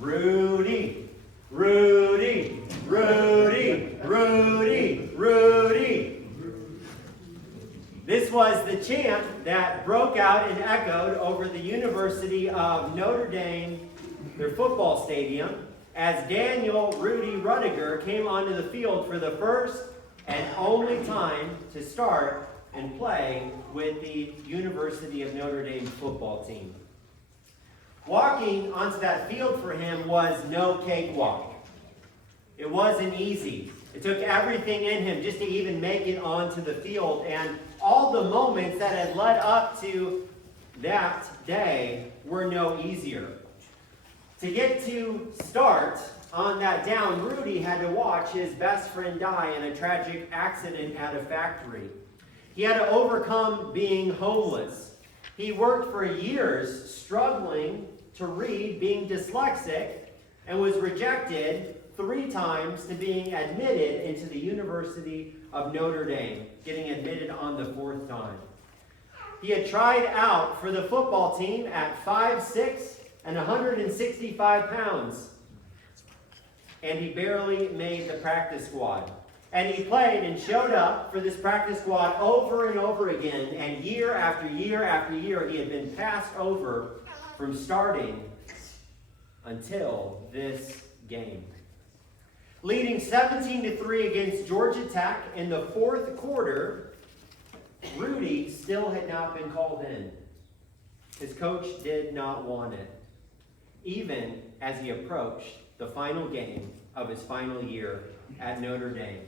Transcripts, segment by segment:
Rudy, Rudy, Rudy, Rudy, Rudy. This was the chant that broke out and echoed over the University of Notre Dame, their football stadium, as Daniel Rudy Rudiger came onto the field for the first and only time to start and play with the University of Notre Dame football team. Walking onto that field for him was no cakewalk. It wasn't easy. It took everything in him just to even make it onto the field. And all the moments that had led up to that day were no easier. To get to start on that down, Rudy had to watch his best friend die in a tragic accident at a factory. He had to overcome being homeless. He worked for years struggling to read, being dyslexic, and was rejected 3 times to being admitted into the University of Notre Dame, getting admitted on the 4th time. He had tried out for the football team at 5'6" and 165 pounds, and he barely made the practice squad. And he played and showed up for this practice squad over and over again, and year after year after year, he had been passed over from starting until this game. Leading 17-3 against Georgia Tech in the 4th quarter, Rudy still had not been called in. His coach did not want it, even as he approached the final game of his final year at Notre Dame.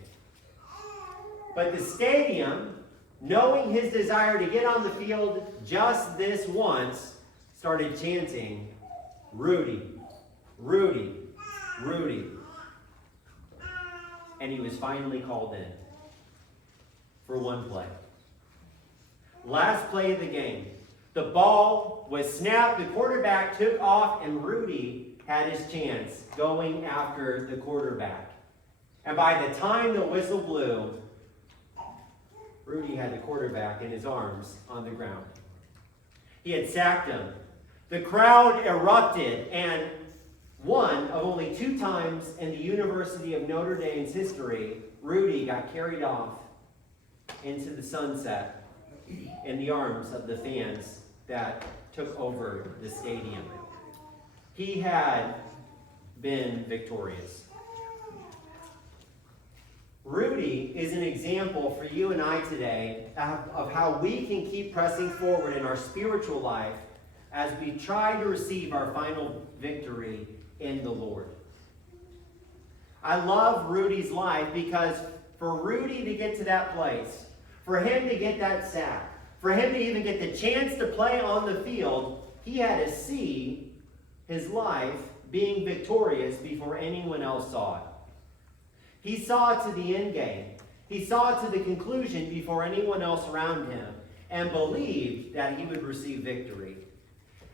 But the stadium, knowing his desire to get on the field just this once, started chanting, "Rudy, Rudy, Rudy." And he was finally called in for one play. Last play of the game. The ball was snapped, the quarterback took off, and Rudy had his chance going after the quarterback. And by the time the whistle blew, Rudy had the quarterback in his arms on the ground. He had sacked him. The crowd erupted, and one of only 2 times in the University of Notre Dame's history, Rudy got carried off into the sunset in the arms of the fans that took over the stadium. He had been victorious. Rudy is an example for you and I today of how we can keep pressing forward in our spiritual life as we try to receive our final victory in the Lord. I love Rudy's life because for Rudy to get to that place, for him to get that sack, for him to even get the chance to play on the field, he had to see his life being victorious before anyone else saw it. He saw it to the end game. He saw it to the conclusion before anyone else around him, and believed that he would receive victory.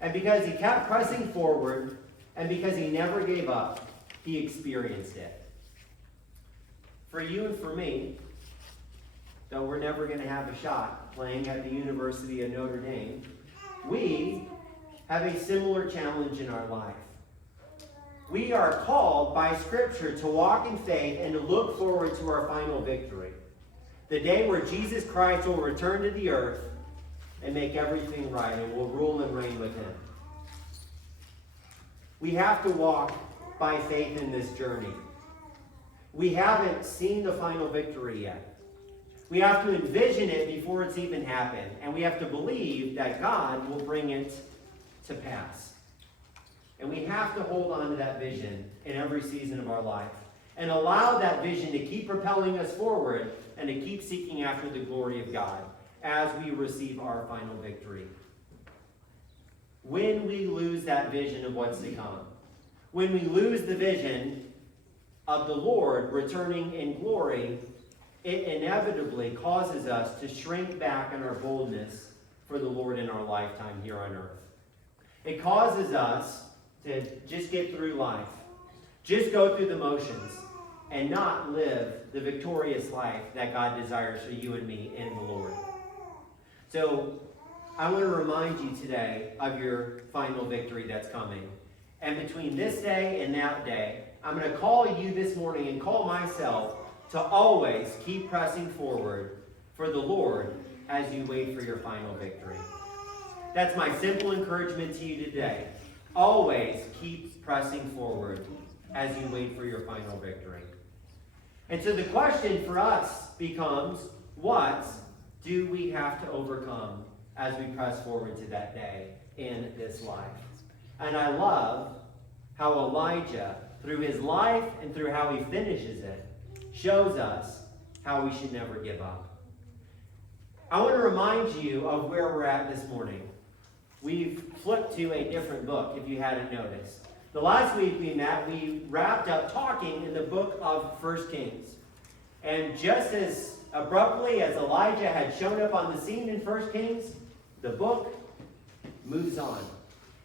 And because he kept pressing forward, and because he never gave up, he experienced it. For you and for me, though we're never going to have a shot playing at the University of Notre Dame, we have a similar challenge in our life. We are called by Scripture to walk in faith and to look forward to our final victory. The day where Jesus Christ will return to the earth and make everything right and will rule and reign with him. We have to walk by faith in this journey. We haven't seen the final victory yet. We have to envision it before it's even happened. And we have to believe that God will bring it to pass. And we have to hold on to that vision in every season of our life. And allow that vision to keep propelling us forward and to keep seeking after the glory of God as we receive our final victory. When we lose that vision of what's to come, when we lose the vision of the Lord returning in glory, it inevitably causes us to shrink back in our boldness for the Lord in our lifetime here on earth. It causes us to just get through life, just go through the motions, and not live the victorious life that God desires for you and me in the Lord. So I want to remind you today of your final victory that's coming. And between this day and that day, I'm going to call you this morning and call myself to always keep pressing forward for the Lord as you wait for your final victory. That's my simple encouragement to you today. Always keep pressing forward as you wait for your final victory. And so the question for us becomes, what do we have to overcome as we press forward to that day in this life? And I love how Elijah, through his life and through how he finishes it, shows us how we should never give up. I want to remind you of where we're at this morning. We've flipped to a different book, if you hadn't noticed. The last week we wrapped up talking in the book of 1 Kings. And just as abruptly as Elijah had shown up on the scene in 1 Kings, the book moves on.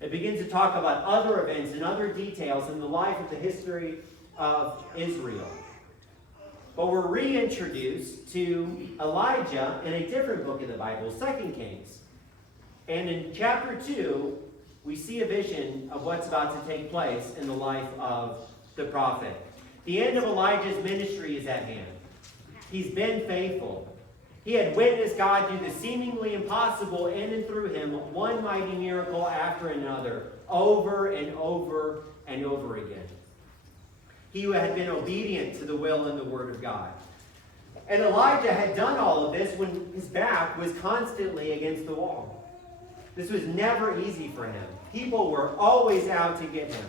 It begins to talk about other events and other details in the life of the history of Israel. But we're reintroduced to Elijah in a different book of the Bible, 2 Kings. And in chapter 2, we see a vision of what's about to take place in the life of the prophet. The end of Elijah's ministry is at hand. He's been faithful. He had witnessed God do the seemingly impossible in and through him, one mighty miracle after another, over and over and over again. He had been obedient to the will and the word of God. And Elijah had done all of this when his back was constantly against the wall. This was never easy for him. People were always out to get him.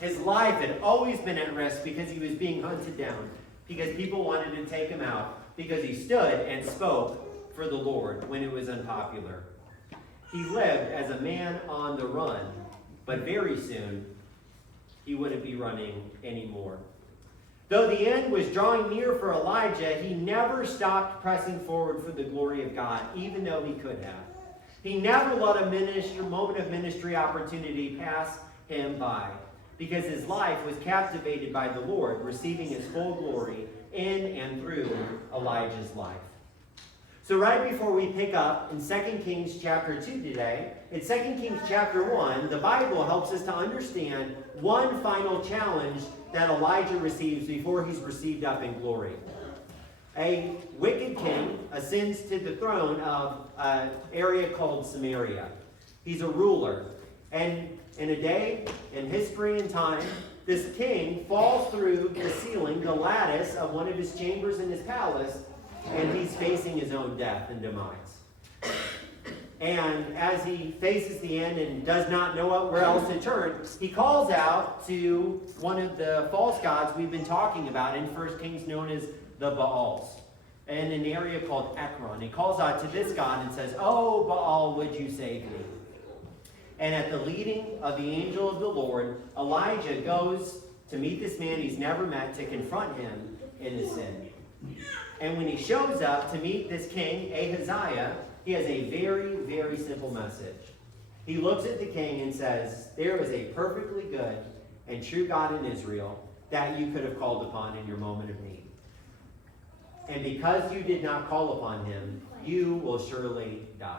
His life had always been at risk because he was being hunted down, because people wanted to take him out, because he stood and spoke for the Lord when it was unpopular. He lived as a man on the run, but very soon he wouldn't be running anymore. Though the end was drawing near for Elijah, he never stopped pressing forward for the glory of God, even though he could have. He never let a moment of ministry opportunity pass him by, because his life was captivated by the Lord, receiving his full glory in and through Elijah's life. So right before we pick up in 2 Kings chapter 2 today, in 2 Kings chapter 1, the Bible helps us to understand one final challenge that Elijah receives before he's received up in glory. A wicked king ascends to the throne of an area called Samaria. He's a ruler. And in a day, in history and time, this king falls through the ceiling, the lattice of one of his chambers in his palace, and he's facing his own death and demise. And as he faces the end and does not know where else to turn, he calls out to one of the false gods we've been talking about in 1 Kings, known as the Baals, in an area called Ekron. He calls out to this god and says, "Oh, Baal, would you save me?" And at the leading of the angel of the Lord, Elijah goes to meet this man he's never met, to confront him in his sin. And when he shows up to meet this king, Ahaziah, he has a very, very simple message. He looks at the king and says, "There is a perfectly good and true God in Israel that you could have called upon in your moment of need. And because you did not call upon him, you will surely die."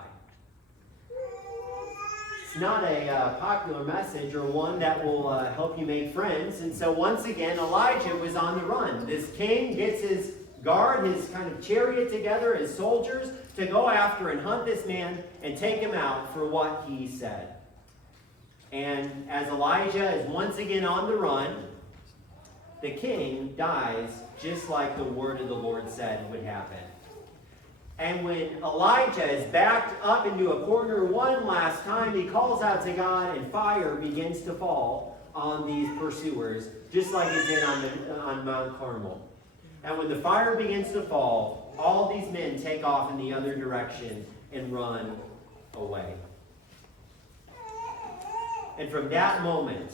It's not a popular message or one that will help you make friends. And so once again, Elijah was on the run. This king gets his guard, his kind of chariot together, his soldiers, to go after and hunt this man and take him out for what he said. And as Elijah is once again on the run, the king dies just like the word of the Lord said would happen. And when Elijah is backed up into a corner one last time, he calls out to God, and fire begins to fall on these pursuers, just like it did on Mount Carmel. And when the fire begins to fall, all these men take off in the other direction and run away. And from that moment,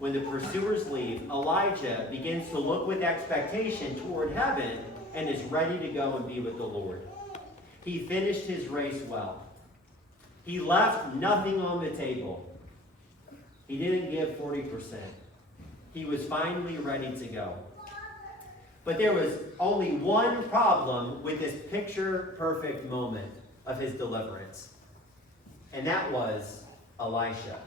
when the pursuers leave, Elijah begins to look with expectation toward heaven and is ready to go and be with the Lord. He finished his race well. He left nothing on the table. He didn't give 40%. He was finally ready to go. But there was only one problem with this picture-perfect moment of his deliverance. And that was Elisha.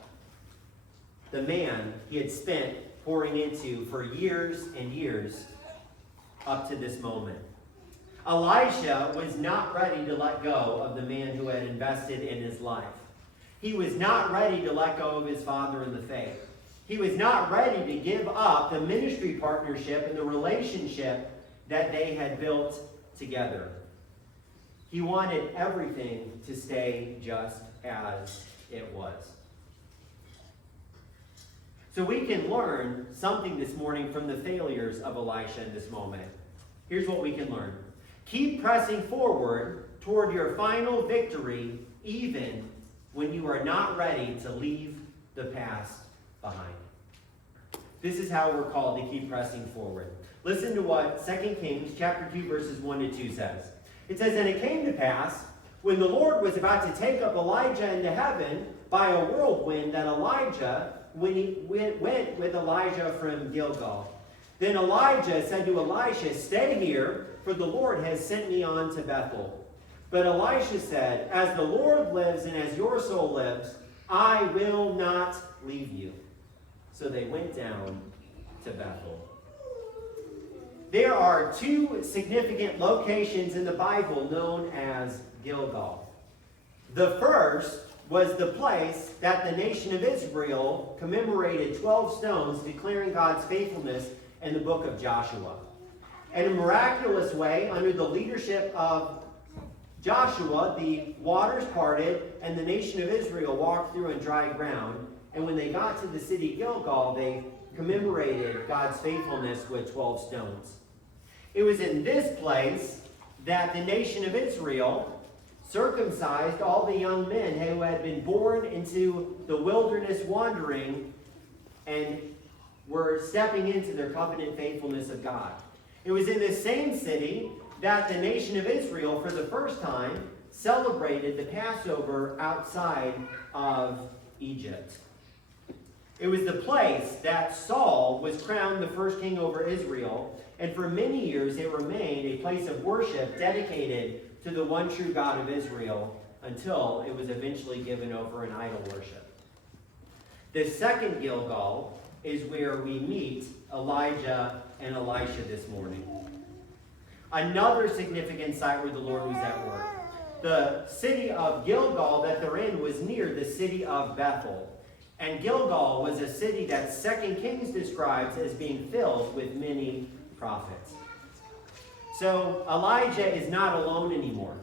the man he had spent pouring into for years and years up to this moment. Elisha was not ready to let go of the man who had invested in his life. He was not ready to let go of his father in the faith. He was not ready to give up the ministry partnership and the relationship that they had built together. He wanted everything to stay just as it was. So we can learn something this morning from the failures of Elisha in this moment. Here's what we can learn. Keep pressing forward toward your final victory, even when you are not ready to leave the past behind. This is how we're called to keep pressing forward. Listen to what 2 Kings chapter 2, verses 1 to 2 says. It says, "And it came to pass, when the Lord was about to take up Elijah into heaven by a whirlwind, that Elijah, when he went with Elijah from Gilgal. Then Elijah said to Elisha, 'Stay here, for the Lord has sent me on to Bethel.' But Elisha said, 'As the Lord lives and as your soul lives, I will not leave you.' So they went down to Bethel." There are two significant locations in the Bible known as Gilgal. The first was the place that the nation of Israel commemorated 12 stones declaring God's faithfulness in the book of Joshua. In a miraculous way, under the leadership of Joshua, the waters parted and the nation of Israel walked through on dry ground. And when they got to the city Gilgal, they commemorated God's faithfulness with 12 stones. It was in this place that the nation of Israel circumcised all the young men who had been born into the wilderness wandering and were stepping into their covenant faithfulness of God. It was in this same city that the nation of Israel, for the first time, celebrated the Passover outside of Egypt. It was the place that Saul was crowned the first king over Israel, and for many years it remained a place of worship dedicated to the one true God of Israel until it was eventually given over in idol worship. The second Gilgal is where we meet Elijah and Elisha this morning. Another significant site where the Lord was at work. The city of Gilgal that they're in was near the city of Bethel. And Gilgal was a city that 2 Kings describes as being filled with many prophets. So Elijah is not alone anymore.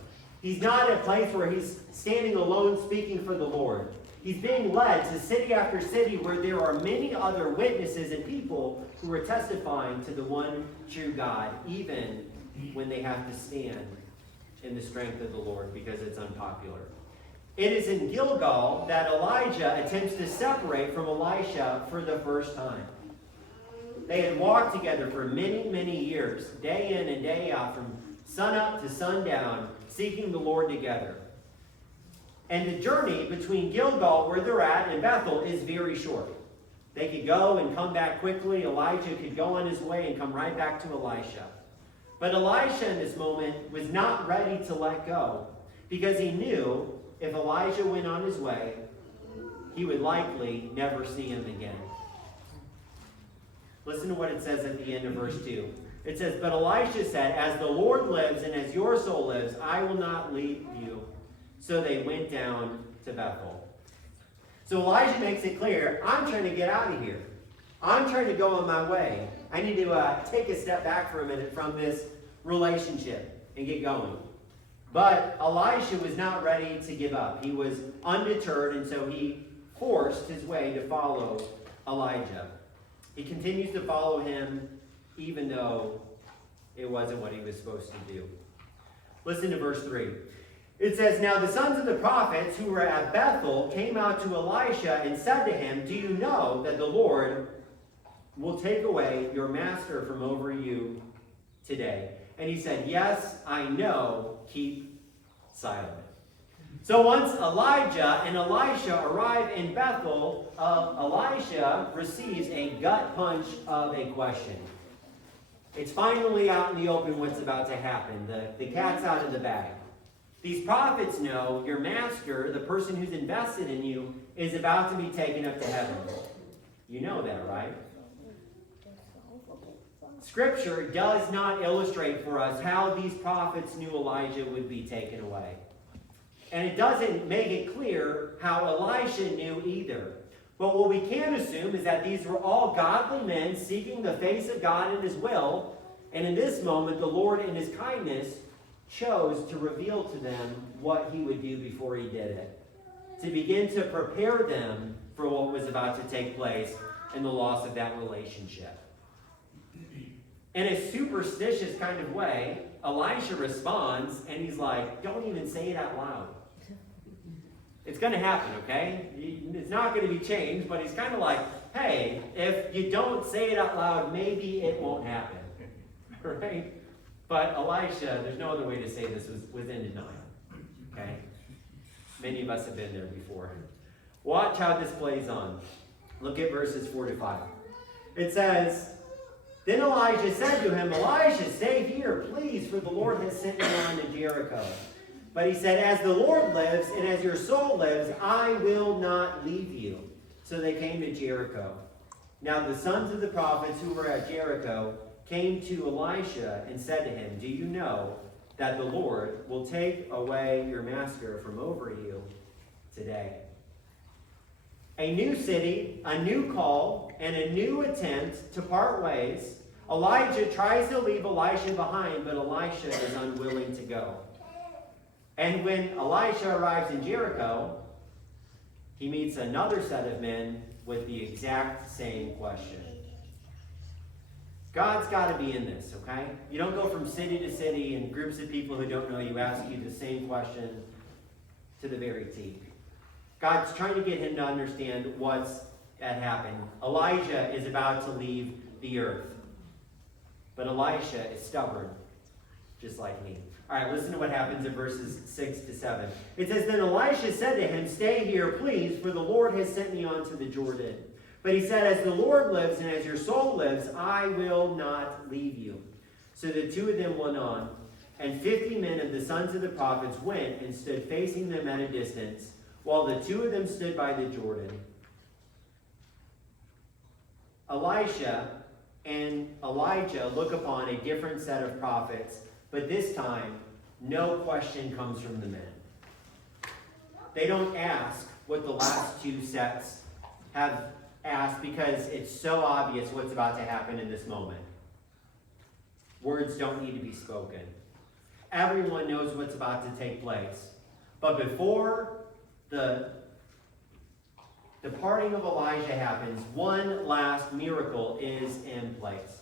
He's not at a place where he's standing alone speaking for the Lord. He's being led to city after city where there are many other witnesses and people who are testifying to the one true God, even when they have to stand in the strength of the Lord because it's unpopular. It is in Gilgal that Elijah attempts to separate from Elisha for the first time. They had walked together for many, many years, day in and day out, from sunup to sundown, seeking the Lord together. And the journey between Gilgal, where they're at, and Bethel is very short. They could go and come back quickly. Elijah could go on his way and come right back to Elisha. But Elisha in this moment was not ready to let go because he knew if Elijah went on his way, he would likely never see him again. Listen to what it says at the end of verse 2. It says, "But Elisha said, 'As the Lord lives and as your soul lives, I will not leave you.' So they went down to Bethel." So Elijah makes it clear, I'm trying to get out of here. I'm trying to go on my way. I need to take a step back for a minute from this relationship and get going. But Elisha was not ready to give up. He was undeterred, and so he forced his way to follow Elijah. He continues to follow him even though it wasn't what he was supposed to do. Listen to verse 3. It says, "Now the sons of the prophets who were at Bethel came out to Elisha and said to him, 'Do you know that the Lord will take away your master from over you today?' And he said, 'Yes, I know. Keep silent.'" So once Elijah and Elisha arrive in Bethel, Elisha receives a gut punch of a question. It's finally out in the open what's about to happen. The cat's out of the bag. These prophets know your master, the person who's invested in you, is about to be taken up to heaven. You know that, right? Scripture does not illustrate for us how these prophets knew Elijah would be taken away. And it doesn't make it clear how Elisha knew either. But what we can assume is that these were all godly men seeking the face of God and his will. And in this moment, the Lord in his kindness chose to reveal to them what he would do before he did it. To begin to prepare them for what was about to take place and the loss of that relationship. In a superstitious kind of way, Elisha responds and he's like, don't even say it out loud. It's going to happen, okay? It's not going to be changed, but he's kind of like, hey, if you don't say it out loud, maybe it won't happen. Right? But Elisha, there's no other way to say this, was in denial. Okay? Many of us have been there before. Watch how this plays on. Look at verses 4 to 5. It says, then Elijah said to him, Elijah, stay here, please, for the Lord has sent me on to Jericho. But he said, as the Lord lives and as your soul lives, I will not leave you. So they came to Jericho. Now the sons of the prophets who were at Jericho came to Elisha and said to him, do you know that the Lord will take away your master from over you today? A new city, a new call, and a new attempt to part ways. Elijah tries to leave Elisha behind, but Elisha is unwilling to go. And when Elisha arrives in Jericho, he meets another set of men with the exact same question. God's got to be in this, okay? You don't go from city to city and groups of people who don't know you ask you the same question to the very T. God's trying to get him to understand what's at happened. Elijah is about to leave the earth. But Elisha is stubborn, just like me. All right, listen to what happens in verses 6 to 7. It says, then Elisha said to him, stay here, please, for the Lord has sent me on to the Jordan. But he said, as the Lord lives and as your soul lives, I will not leave you. So the two of them went on, and 50 men of the sons of the prophets went and stood facing them at a distance, while the two of them stood by the Jordan. Elisha and Elijah look upon a different set of prophets, but this time, no question comes from the men. They don't ask what the last two sets have asked because it's so obvious what's about to happen in this moment. Words don't need to be spoken. Everyone knows what's about to take place. But before the departing of Elijah happens, one last miracle is in place.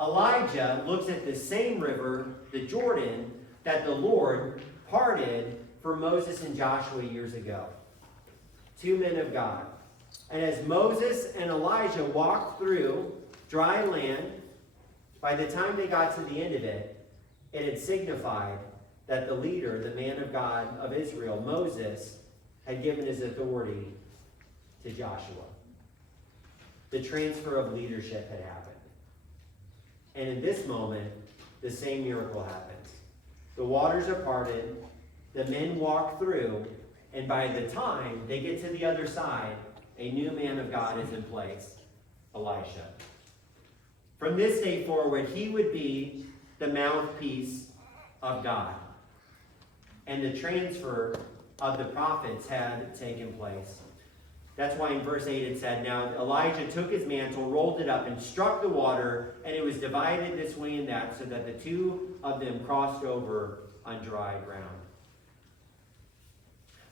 Elijah looks at the same river, the Jordan, that the Lord parted for Moses and Joshua years ago. Two men of God. And as Moses and Elijah walked through dry land, by the time they got to the end of it, it had signified that the leader, the man of God of Israel, Moses, had given his authority to Joshua. The transfer of leadership had happened. And in this moment, the same miracle happens. The waters are parted, the men walk through, and by the time they get to the other side, a new man of God is in place, Elisha. From this day forward, he would be the mouthpiece of God. And the transfer of the prophets had taken place. That's why in verse 8 it said, now Elijah took his mantle, rolled it up, and struck the water, and it was divided this way and that, so that the two of them crossed over on dry ground.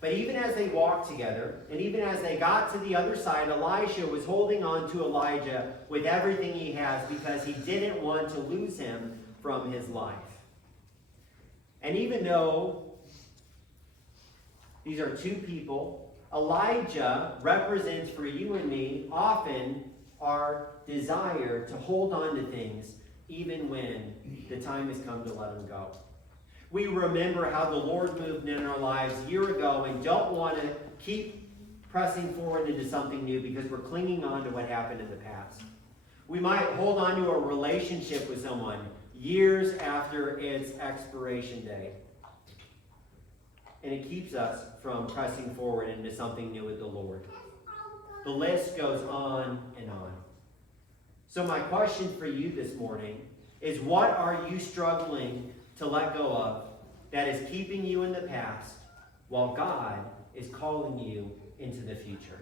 But even as they walked together, and even as they got to the other side, Elisha was holding on to Elijah with everything he has because he didn't want to lose him from his life. And even though these are two people, Elijah represents for you and me often our desire to hold on to things even when the time has come to let them go. We remember how the Lord moved in our lives a year ago and don't want to keep pressing forward into something new because we're clinging on to what happened in the past. We might hold on to a relationship with someone years after its expiration date. And it keeps us from pressing forward into something new with the Lord. The list goes on and on. So my question for you this morning is, what are you struggling to let go of that is keeping you in the past while God is calling you into the future?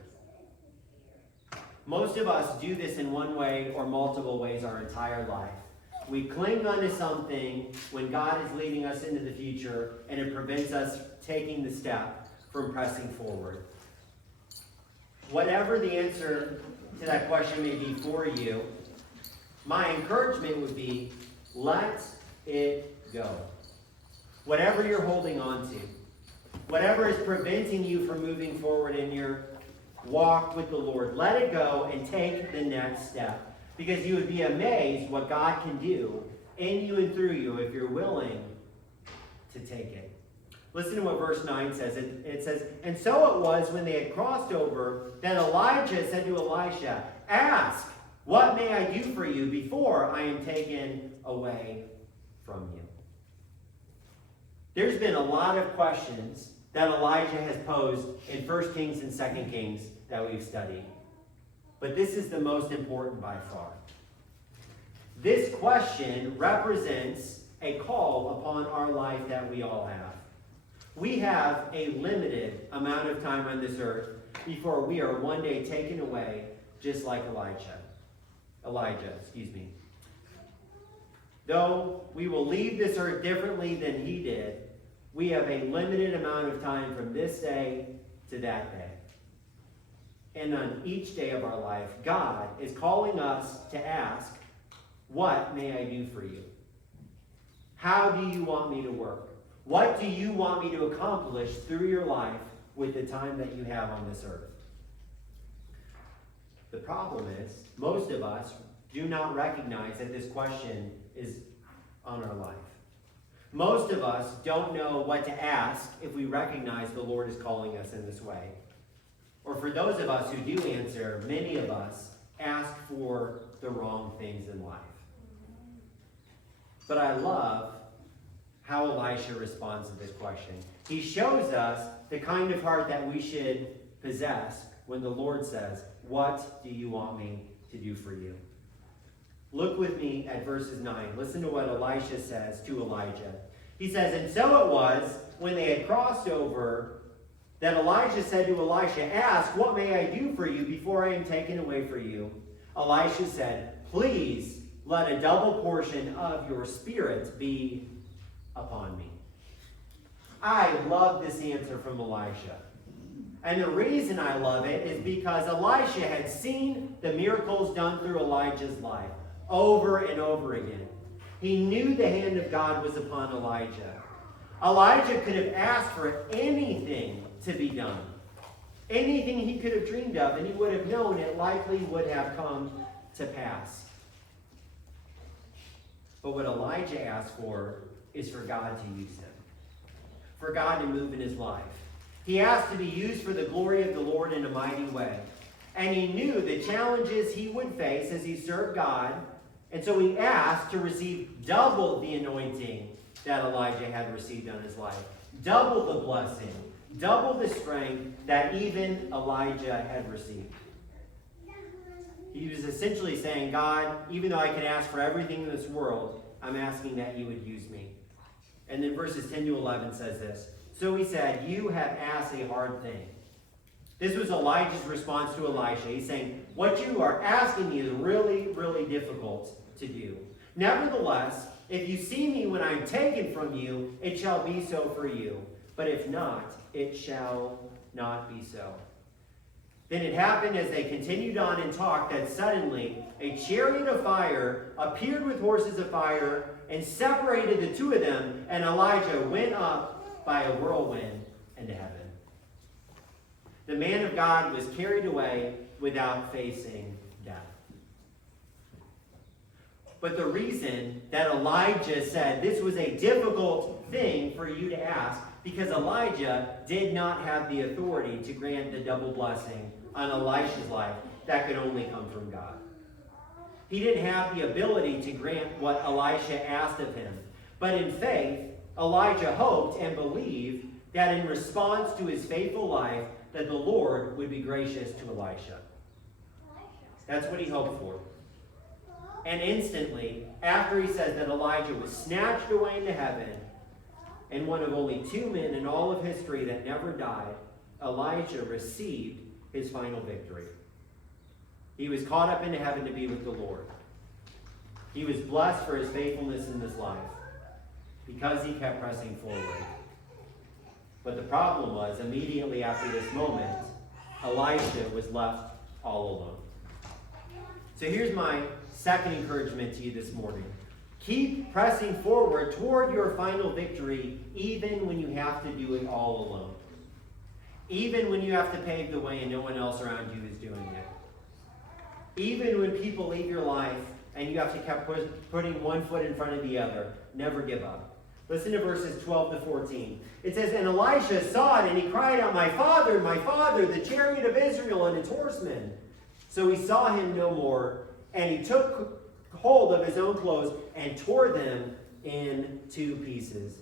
Most of us do this in one way or multiple ways our entire life. We cling onto something when God is leading us into the future, and it prevents us taking the step from pressing forward. Whatever the answer to that question may be for you, my encouragement would be, let it go. Whatever you're holding on to, whatever is preventing you from moving forward in your walk with the Lord, let it go and take the next step. Because you would be amazed what God can do in you and through you if you're willing to take it. Listen to what verse 9 says. It says, "And so it was when they had crossed over that Elijah said to Elisha, 'Ask, what may I do for you before I am taken away from you?'" There's been a lot of questions that Elijah has posed in 1 Kings and 2 Kings that we've studied. But this is the most important by far. This question represents a call upon our life that we all have. We have a limited amount of time on this earth before we are one day taken away, just like Elijah. Though we will leave this earth differently than he did, we have a limited amount of time from this day to that day. And on each day of our life, God is calling us to ask, what may I do for you? How do you want me to work? What do you want me to accomplish through your life with the time that you have on this earth? The problem is, most of us do not recognize that this question is on our life. Most of us don't know what to ask if we recognize the Lord is calling us in this way. Or for those of us who do answer, many of us ask for the wrong things in life. But I love how Elisha responds to this question. He shows us the kind of heart that we should possess when the Lord says, "What do you want me to do for you?" Look with me at verses 9. Listen to what Elisha says to Elijah. He says, "And so it was, when they had crossed over, that Elijah said to Elisha, 'Ask, what may I do for you before I am taken away from you?' Elisha said, 'Please let a double portion of your spirit be upon me.'" I love this answer from Elisha. And the reason I love it is because Elisha had seen the miracles done through Elijah's life over and over again. He knew the hand of God was upon Elijah. Elijah could have asked for anything to be done. Anything he could have dreamed of, and he would have known it likely would have come to pass. But what Elijah asked for is for God to use him, for God to move in his life. He asked to be used for the glory of the Lord in a mighty way. And he knew the challenges he would face as he served God, and so he asked to receive double the anointing that Elijah had received on his life, double the blessing, double the strength that even Elijah had received. He was essentially saying, "God, even though I can ask for everything in this world, I'm asking that you would use me." And then verses 10 to 11 says this. "So he said, 'You have asked a hard thing.'" This was Elijah's response to Elisha. He's saying, "What you are asking me is really, really difficult to do. Nevertheless, if you see me when I am taken from you, it shall be so for you. But if not, it shall not be so." Then it happened as they continued on and talked that suddenly a chariot of fire appeared with horses of fire and separated the two of them, and Elijah went up by a whirlwind into heaven. The man of God was carried away without facing death. But the reason that Elijah said this was a difficult thing for you to ask, because Elijah did not have the authority to grant the double blessing on Elisha's life that could only come from God. He didn't have the ability to grant what Elisha asked of him. But in faith, Elijah hoped and believed that in response to his faithful life, that the Lord would be gracious to Elisha. That's what he hoped for. And instantly, after he says that Elijah was snatched away into heaven, and one of only 2 men in all of history that never died, Elijah received his final victory. He was caught up into heaven to be with the Lord. He was blessed for his faithfulness in this life because he kept pressing forward. But the problem was, immediately after this moment, Elisha was left all alone. So here's my second encouragement to you this morning. Keep pressing forward toward your final victory, even when you have to do it all alone. Even when you have to pave the way and no one else around you is doing it. Even when people leave your life and you have to keep putting one foot in front of the other. Never give up. Listen to verses 12 to 14. It says, "And Elisha saw it, and he cried out, 'My father, the chariot of Israel and its horsemen.' So he saw him no more, and he took hold of his own clothes and tore them in 2 pieces.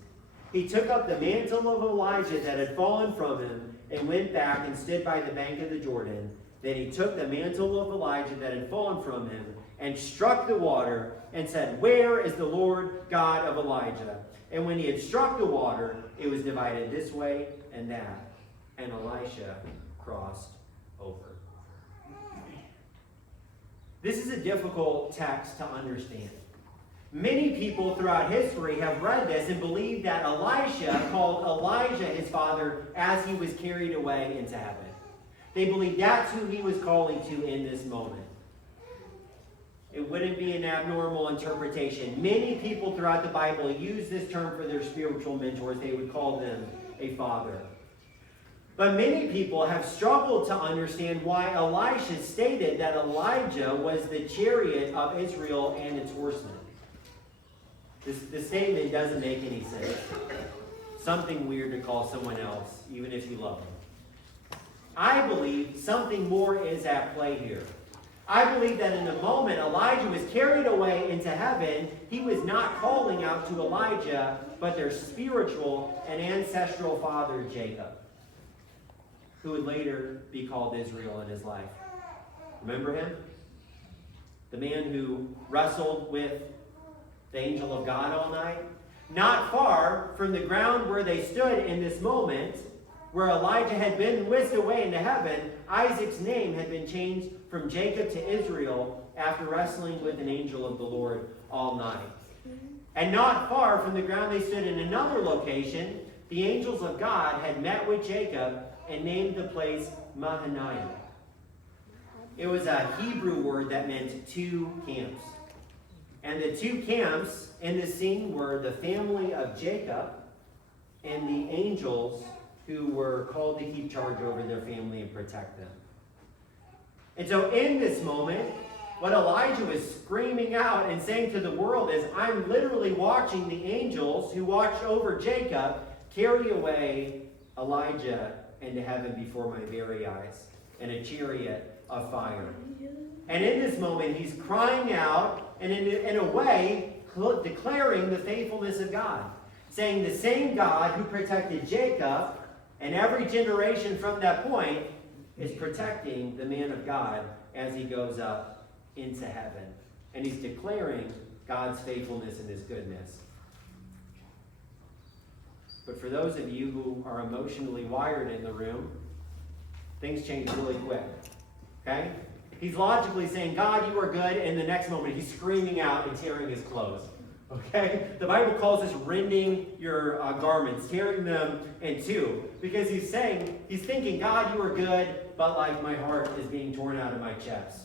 He took up the mantle of Elijah that had fallen from him and went back and stood by the bank of the Jordan. Then he took the mantle of Elijah that had fallen from him and struck the water and said, 'Where is the Lord God of Elijah?' And when he had struck the water, it was divided this way and that, and Elisha crossed over." This is a difficult text to understand. Many people throughout history have read this and believed that Elisha called Elijah his father as he was carried away into heaven. They believe that's who he was calling to in this moment. It wouldn't be an abnormal interpretation. Many people throughout the Bible use this term for their spiritual mentors. They would call them a father. But many people have struggled to understand why Elisha stated that Elijah was the chariot of Israel and its horsemen. The statement doesn't make any sense. Something weird to call someone else, even if you love them. I believe something more is at play here. I believe that in the moment Elijah was carried away into heaven, he was not calling out to Elijah, but their spiritual and ancestral father, Jacob, who would later be called Israel in his life. Remember him? The man who wrestled with the angel of God all night? Not far from the ground where they stood in this moment, where Elijah had been whisked away into heaven, Isaac's name had been changed from Jacob to Israel after wrestling with an angel of the Lord all night. And not far from the ground they stood in another location, the angels of God had met with Jacob and named the place Mahanaim. It was a Hebrew word that meant 2 camps. And the 2 camps in the scene were the family of Jacob and the angels who were called to keep charge over their family and protect them. And so in this moment, what Elijah was screaming out and saying to the world is, I'm literally watching the angels who watched over Jacob carry away Elijah into heaven before my very eyes in a chariot of fire. And in this moment, he's crying out and in a way declaring the faithfulness of God, saying the same God who protected Jacob and every generation from that point is protecting the man of God as he goes up into heaven. And he's declaring God's faithfulness and his goodness. But for those of you who are emotionally wired in the room, things change really quick. Okay? He's logically saying, God, you are good, and the next moment he's screaming out and tearing his clothes. Okay? The Bible calls this rending your garments, tearing them in 2. Because he's thinking, God, you are good, but like my heart is being torn out of my chest.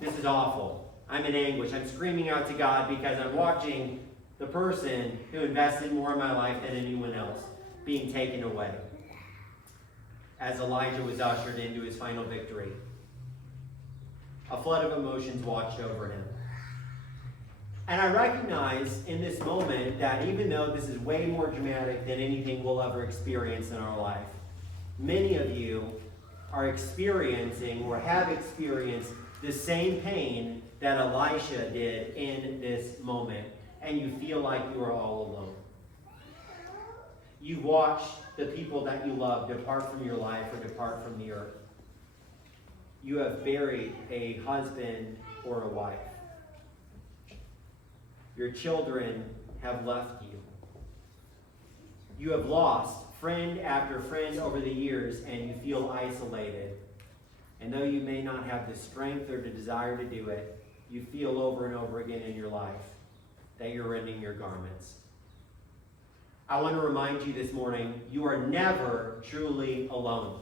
This is awful. I'm in anguish. I'm screaming out to God because I'm watching the person who invested more in my life than anyone else being taken away. As Elijah was ushered into his final victory, a flood of emotions washed over him. And I recognize in this moment that even though this is way more dramatic than anything we'll ever experience in our life, many of you are experiencing or have experienced the same pain that Elisha did in this moment, and you feel like you are all alone. You've watched the people that you love depart from your life or depart from the earth. You have buried a husband or a wife. Your children have left you. You have lost friend after friend over the years, and you feel isolated. And though you may not have the strength or the desire to do it, you feel over and over again in your life that you're rending your garments. I want to remind you this morning, you are never truly alone.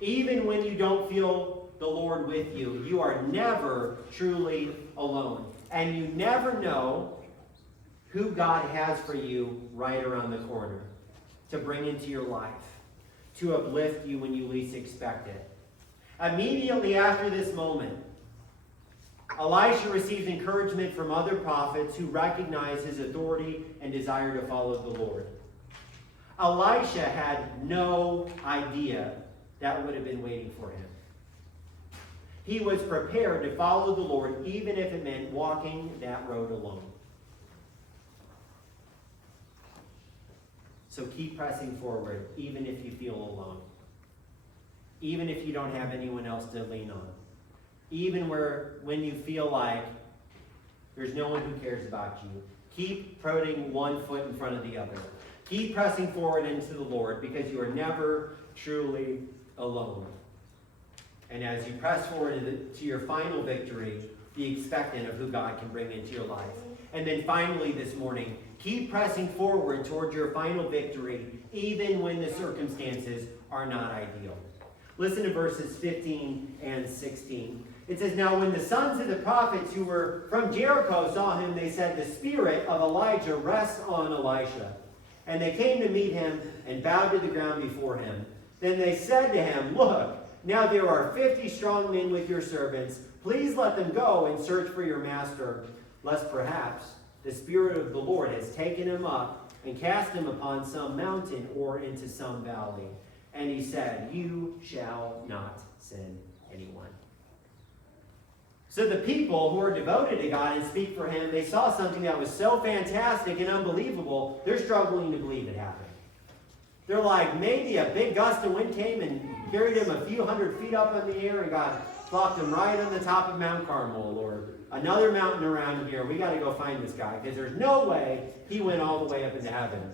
Even when you don't feel the Lord with you, you are never truly alone. And you never know who God has for you right around the corner to bring into your life, to uplift you when you least expect it. Immediately after this moment, Elisha receives encouragement from other prophets who recognize his authority and desire to follow the Lord. Elisha had no idea that would have been waiting for him. He was prepared to follow the Lord, even if it meant walking that road alone. So keep pressing forward, even if you feel alone. Even if you don't have anyone else to lean on. Even when you feel like there's no one who cares about you. Keep putting one foot in front of the other. Keep pressing forward into the Lord, because you are never truly alone. And as you press forward to your final victory, be expectant of who God can bring into your life. And then finally this morning, keep pressing forward toward your final victory, even when the circumstances are not ideal. Listen to verses 15 and 16. It says, "Now when the sons of the prophets who were from Jericho saw him, they said, 'The spirit of Elijah rests on Elisha.' And they came to meet him and bowed to the ground before him. Then they said to him, 'Look, now there are 50 strong men with your servants. Please let them go and search for your master, lest perhaps the Spirit of the Lord has taken him up and cast him upon some mountain or into some valley.' And he said, 'You shall not send anyone.'" So the people who are devoted to God and speak for him, they saw something that was so fantastic and unbelievable, they're struggling to believe it happened. They're like, maybe a big gust of wind came and carried him a few hundred feet up in the air and plopped him right on the top of Mount Carmel, or another mountain around here. We got to go find this guy, because there's no way he went all the way up into heaven.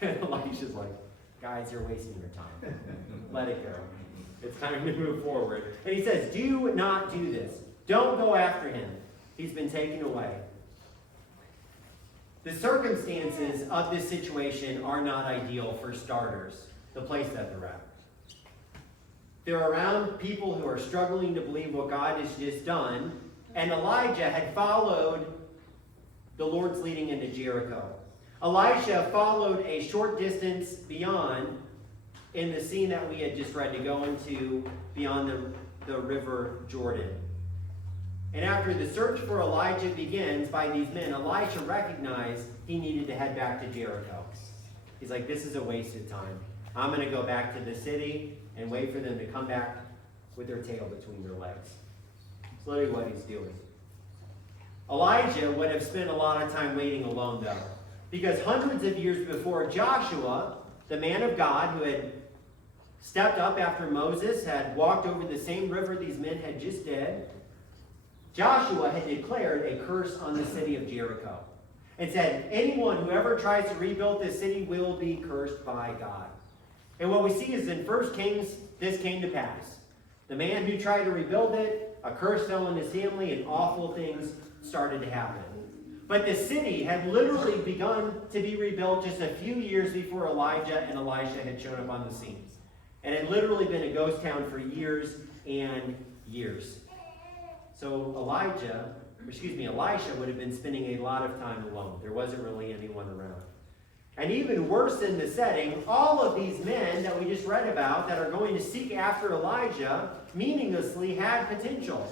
And Elisha's like, "Guys, you're wasting your time. Let it go. It's time to move forward." And he says, "Do not do this. Don't go after him. He's been taken away." The circumstances of this situation are not ideal for starters, the place that they're at. They're around people who are struggling to believe what God has just done, and Elijah had followed the Lord's leading into Jericho. Elisha followed a short distance beyond in the scene that we had just read, to go into beyond the river Jordan. And after the search for Elijah begins by these men, Elisha recognized he needed to head back to Jericho. He's like, "This is a wasted time. I'm going to go back to the city and wait for them to come back with their tail between their legs." That's literally what he's doing. Elijah would have spent a lot of time waiting alone, though, because hundreds of years before, Joshua, the man of God who had stepped up after Moses had walked over the same river these men had just did, Joshua had declared a curse on the city of Jericho and said, anyone who ever tries to rebuild this city will be cursed by God. And what we see is in 1 Kings, this came to pass. The man who tried to rebuild it, a curse fell on his family, and awful things started to happen. But the city had literally begun to be rebuilt just a few years before Elijah and Elisha had shown up on the scene. And it had literally been a ghost town for years and years. So Elisha would have been spending a lot of time alone. There wasn't really anyone around. And even worse in the setting, all of these men that we just read about that are going to seek after Elijah meaninglessly had potential.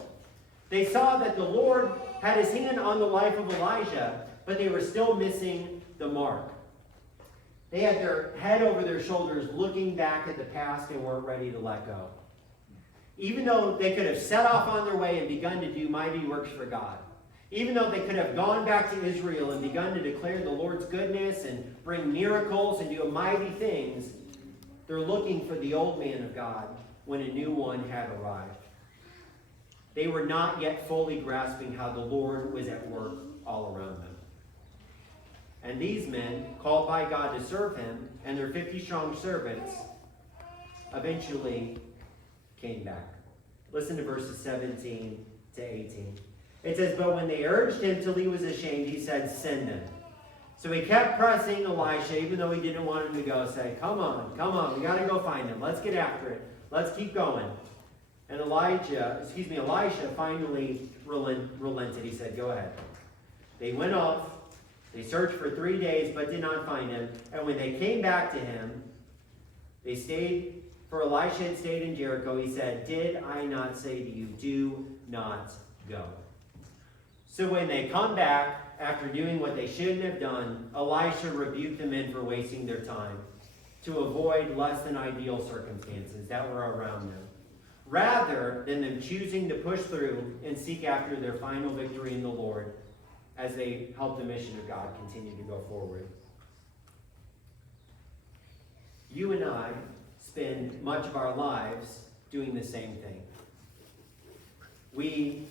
They saw that the Lord had his hand on the life of Elijah, but they were still missing the mark. They had their head over their shoulders looking back at the past and weren't ready to let go. Even though they could have set off on their way and begun to do mighty works for God. Even though they could have gone back to Israel and begun to declare the Lord's goodness and bring miracles and do mighty things, they're looking for the old man of God when a new one had arrived. They were not yet fully grasping how the Lord was at work all around them. And these men, called by God to serve him, and their 50 strong servants, eventually came back. Listen to verses 17 to 18. It says, "But when they urged him till he was ashamed, he said, 'Send them.' So he kept pressing Elisha, even though he didn't want him to go, say, 'Come on, we got to go find them. Let's get after it. Let's keep going.' And Elisha finally relented. He said, 'Go ahead.' They went off. They searched for 3 days, but did not find him. And when they came back to him, they stayed, for Elisha had stayed in Jericho. He said, 'Did I not say to you, do not go?'" So when they come back, after doing what they shouldn't have done, Elisha rebuked the men for wasting their time to avoid less than ideal circumstances that were around them, rather than them choosing to push through and seek after their final victory in the Lord as they help the mission of God continue to go forward. You and I spend much of our lives doing the same thing. We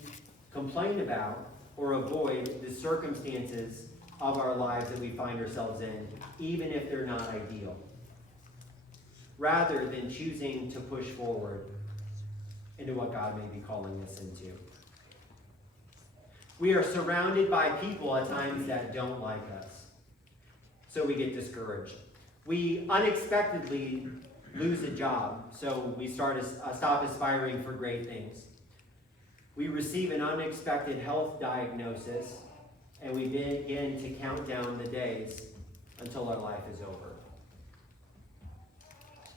complain about or avoid the circumstances of our lives that we find ourselves in, even if they're not ideal, rather than choosing to push forward into what God may be calling us into. We are surrounded by people at times that don't like us, so we get discouraged. We unexpectedly lose a job, so we stop aspiring for great things. We receive an unexpected health diagnosis, and we begin to count down the days until our life is over.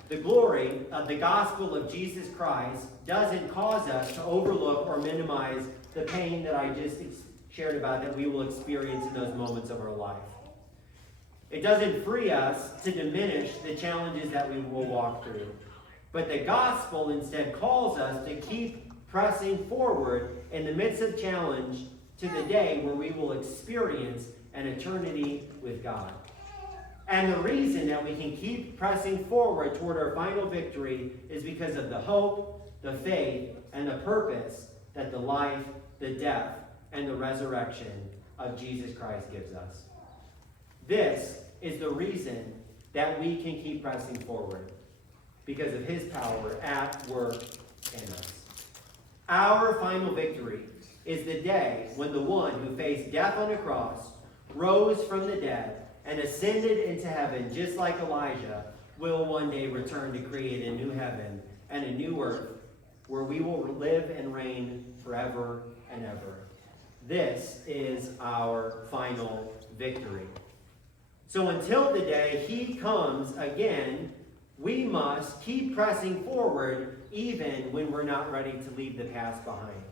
The glory of the gospel of Jesus Christ doesn't cause us to overlook or minimize the pain that I just shared about that we will experience in those moments of our life. It doesn't free us to diminish the challenges that we will walk through. But the gospel instead calls us to keep pressing forward in the midst of challenge to the day where we will experience an eternity with God. And the reason that we can keep pressing forward toward our final victory is because of the hope, the faith, and the purpose that the life, the death, and the resurrection of Jesus Christ gives us. This is the reason that we can keep pressing forward, because of his power at work in us. Our final victory is the day when the one who faced death on the cross, rose from the dead, and ascended into heaven just like Elijah, will one day return to create a new heaven and a new earth where we will live and reign forever and ever. This is our final victory. So until the day he comes again, we must keep pressing forward even when we're not ready to leave the past behind.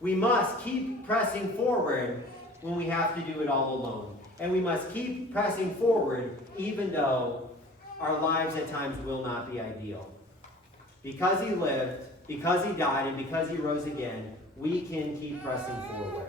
We must keep pressing forward when we have to do it all alone. And we must keep pressing forward even though our lives at times will not be ideal. Because he lived, because he died, and because he rose again, we can keep pressing forward.